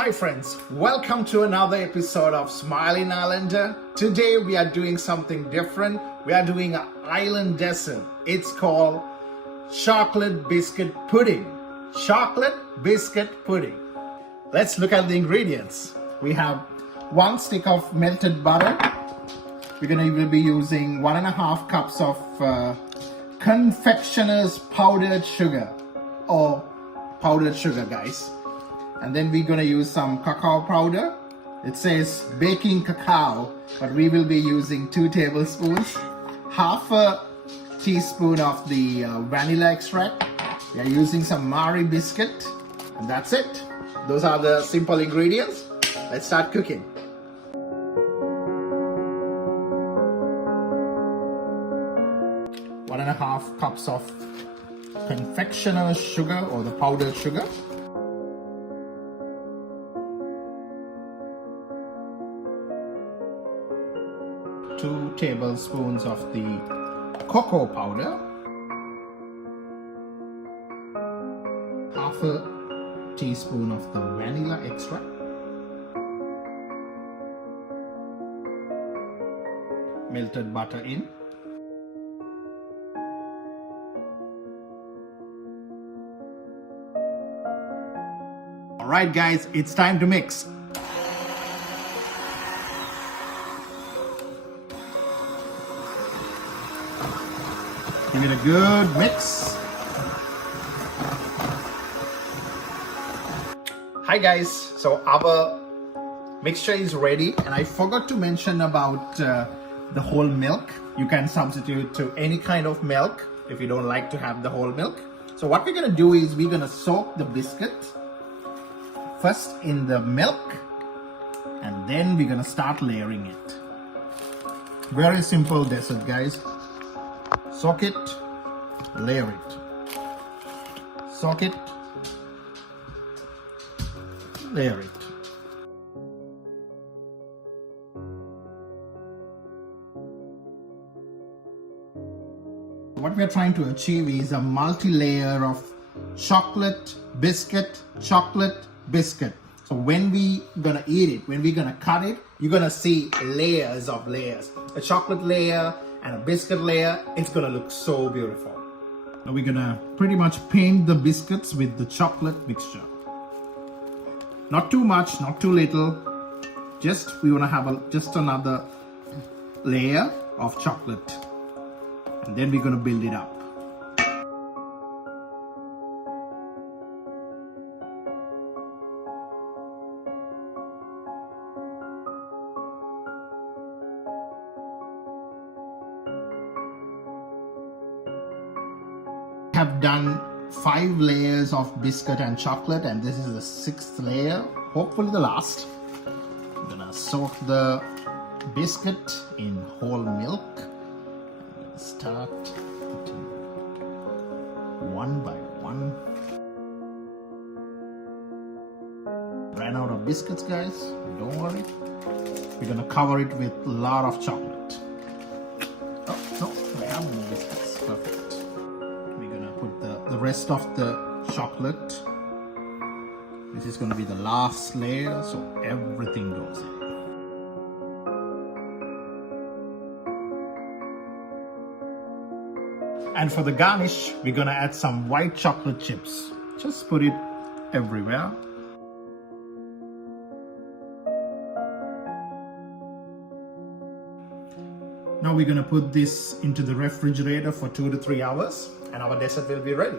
Hi friends, welcome to another episode of Smiling Islander. Today we are doing something different. We are doing an island dessert. It's called chocolate biscuit pudding. Chocolate biscuit pudding. Let's look at the ingredients. We have 1 stick of melted butter. We're going to be using 1.5 cups of confectioner's powdered sugar or powdered sugar, guys. And then we're going to use some cacao powder. It says baking cacao, but we will be using 2 tablespoons, half a teaspoon of the vanilla extract. We are using some Marie biscuit, and that's it. Those are the simple ingredients. Let's start cooking. One and a half cups of confectioner's sugar or the powdered sugar. 2 tablespoons of the cocoa powder, half a teaspoon of the vanilla extract, melted butter in, alright guys, it's time to mix. Give it a good mix. Hi guys, so our mixture is ready, and I forgot to mention about the whole milk. You can substitute to any kind of milk if you don't like to have the whole milk. So what we're gonna do is we're gonna soak the biscuit first in the milk, and then we're gonna start layering it. Very simple dessert, guys. Soak it, layer it. Soak it, layer it. What we are trying to achieve is a multi-layer of chocolate biscuit, chocolate biscuit. So when we gonna eat it, when we're gonna cut it, you're gonna see layers of layers. A chocolate layer and a biscuit layer. It's gonna look so beautiful. Now we're gonna pretty much paint the biscuits with the chocolate mixture. Not too much, not too little. Just we wanna have just another layer of chocolate, and then we're gonna build it up. Have done 5 layers of biscuit and chocolate, and this is the 6th layer, hopefully the last. I'm gonna soak the biscuit in whole milk. I'm gonna start putting one by one. Ran out of biscuits, guys, don't worry. We're gonna cover it with a lot of chocolate. Oh no, we have no biscuits. Perfect. The rest of the chocolate. This is going to be the last layer, so everything goes in. And for the garnish, we're going to add some white chocolate chips. Just put it everywhere. Now we're going to put this into the refrigerator for 2 to 3 hours, and our dessert will be ready.